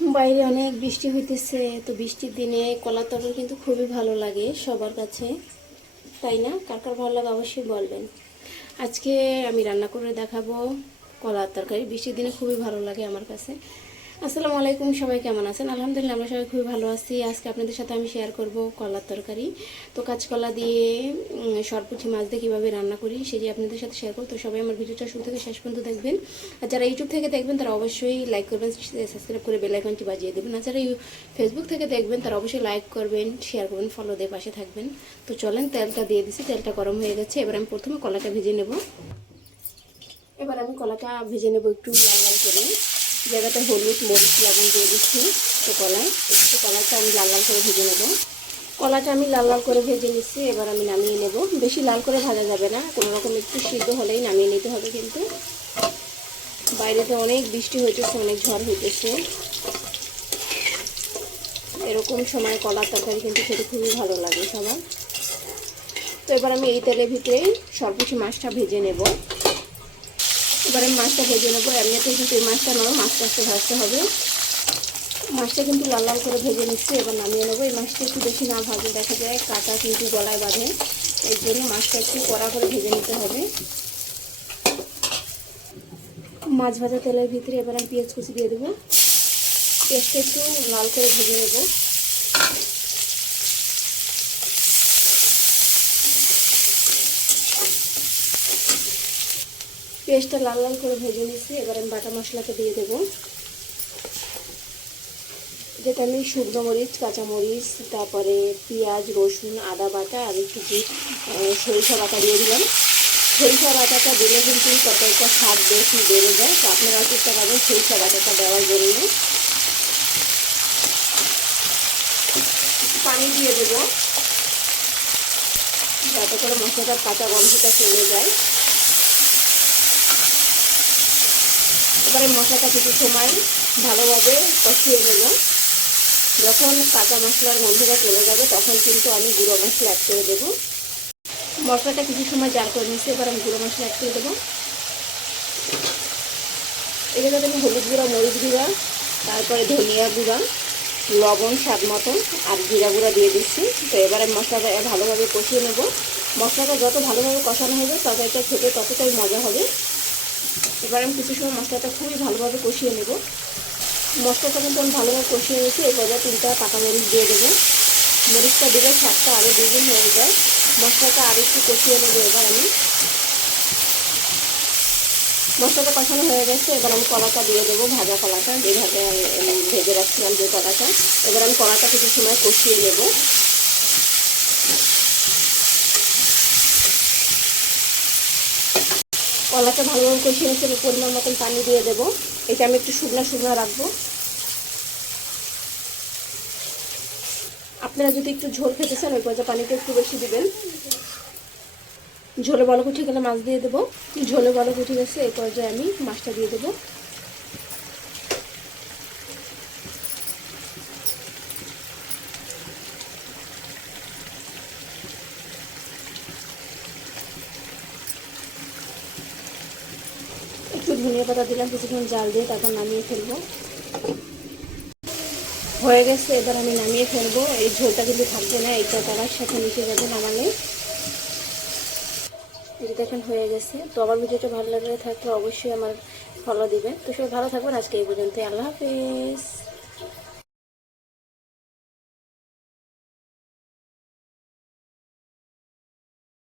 বাইরে অনেক বৃষ্টি হইতেছে, তো বৃষ্টির দিনে কলার তরকারি কিন্তু খুবই ভালো লাগে সবার কাছে, তাই না? কার কার ভালো লাগে অবশ্যই বলবেন। আজকে আমি রান্না করে দেখাবো কলার তরকারি। বৃষ্টির দিনে খুবই ভালো লাগে আমার কাছে। আসসালামু আলাইকুম, সবাই কেমন আছেন? আলহামদুলিল্লাহ আমরা সবাই খুবই ভালো আছি। আজকে আপনাদের সাথে আমি শেয়ার করব কলার তরকারি। তো কাঁচকলা দিয়ে সরপুঁটি মাছ দিয়ে কীভাবে রান্না করি সেটি আপনাদের সাথে শেয়ার করব। তো সবাই আমার ভিডিওটা শুরু থেকে শেষ পর্যন্ত দেখবেন। আর যারা ইউটিউব থেকে দেখবেন তারা অবশ্যই লাইক করবেন, সাবস্ক্রাইব করে বেল আইকনটি বাজিয়ে দেবেন। আর যারা ফেসবুক থেকে দেখবেন তারা অবশ্যই লাইক করবেন, শেয়ার করবেন, ফলো দিয়ে পাশে থাকবেন। তো চলেন, তেলটা দিয়ে দিছি, তেলটা গরম হয়ে গেছে। এবার আমি প্রথমে কলাটা ভেজে নেব। এবার আমি কলাটা ভেজে নেব একটু লাল লাল করে। জায়গাতে হলুদ, মরিচ, লবণ দিয়ে দিচ্ছি। তো কলাটা আমি লাল লাল করে ভেজে নেব। কলাটা আমি লাল লাল করে ভেজে নিচ্ছি। এবার আমি নামিয়ে নেব। বেশি লাল করে ভাজা যাবে না, কোনো রকম একটু সিদ্ধ হলেই নামিয়ে নিতে হবে। কিন্তু বাইরেতে অনেক বৃষ্টি হইতেছে, অনেক ঝড় হইতেছে। এরকম সময় কলার তরকারি কিন্তু খেতে খুবই ভালো লাগে সবার। তো এবার আমি এই তেলের ভিতরে সরপুঁটি মাছটা ভেজে নেব। এবার আমি মাছটা ভেজে নেবো। এমনিতেই কিন্তু এই মাছটা নয়, মাছটা ভাজতে হবে। মাছটা কিন্তু লাল লাল করে ভেজে নিচ্ছি। এবার নামিয়ে নেবো। এই মাছটা একটু বেশি না ভাজলে দেখা যায় কাঁটা কিন্তু গলায় বাঁধে, এর জন্য মাছটা একটু কড়া করে ভেজে নিতে হবে। মাছ ভাজা তেলের ভিতরে এবার আমি পেঁয়াজ কুচি দিয়ে দেবো। পেঁয়াজটা একটু লাল করে ভেজে নেব। পেঁয়াজটা লাল লাল করে ভেজে নিচ্ছি। এবার আমি বাটা মশলাটা দিয়ে দেবো, যেটা আমি শুকনো মরিচ, কাঁচামরিচ, তারপরে পেঁয়াজ, রসুন, আদা বাটা আর একটু সরিষা বাটা দিয়ে দিলাম। সরিষা বাটাটা দিলে কিন্তু তরকারিটা স্বাদ বেশি বেড়ে যায়। তো আপনারা চেষ্টা করবেন সরিষা বাটাটা দেওয়ার জন্য। পানি দিয়ে দেবো যাতে করে মশলাটার কাঁচা গন্ধটা চলে যায়। এবারে মশলাটা কিছু সময় ভালোভাবে কষিয়ে নেব। যখন কাঁচা মশলার গন্ধটা চলে যাবে তখন কিন্তু আমি গুঁড়ো মশলা অ্যাড করে দেবো। মশলাটা কিছু সময় জাল করে নিচ্ছি। এবার আমি গুঁড়ো মশলা অ্যাড করে দেবো। এটাতে আমি হলুদ গুঁড়া, মরিচ গুঁড়া, তারপরে ধনিয়া গুঁড়া, লবণ স্বাদ মতন আর জিরা গুঁড়া দিয়ে দিচ্ছি। তো এবার আমি মশলাটা ভালোভাবে কষিয়ে নেব। মশলাটা যত ভালোভাবে কষানো হবে তরকারিটা খেতে ততটাই মজা হবে। এবার আমি কিছু সময় মশলাটা খুবই ভালোভাবে কষিয়ে নেব। মশলাটা কিন্তু আমি ভালোভাবে কষিয়ে নিয়েছি। এই পর্যায়ে 3টা পাকা মরিচ দিয়ে দেবো। মরিচটা দিলে স্বাদটা আরও দ্বিগুণ হয়ে যায়। মশলাটা আর একটু কষিয়ে নেব। এবার আমি মশলাটা কষানো হয়ে গেছে। এবার আমি কলাটা দিয়ে দেবো, ভাজা কলাটা, যেভাবে আমি ভেজে রাখছিলাম যে কলাটা। এবার আমি কলাটা কিছু সময় কষিয়ে নেব। কলাটা ভালোভাবে কষিয়ে নিচ্ছে। পরিমাণ মতন পানি দিয়ে দেবো। এটা আমি একটু শুকনো শুকনো রাখবো। আপনারা যদি একটু ঝোল খেতে চান ওই পর্যায়ে পানিটা একটু বেশি দিবেন। ঝোলে বলক উঠে গেলে মাছ দিয়ে দেবো। ঝোলে বলক উঠে গেছে, এই পর্যায়ে আমি মাছটা দিয়ে দেবো। একটু ধনিয়া পাতা দিলাম, কিছুক্ষণ জাল দিয়ে তারপর নামিয়ে ফেলবো। হয়ে গেছে, এবার আমি নামিয়ে ফেলবো। এই ঝোলটা কিন্তু থাকবে না, এইটা কলার সাথে মিশে যাবে নামালে। এই দেখেন হয়ে গেছে। তো আমার ভিডিওটা ভালো লাগলে থাকলে অবশ্যই আমার ফলো দিবেন। তো সবাই ভালো থাকবেন। আজকে এই পর্যন্ত। আল্লাহ হাফিজ।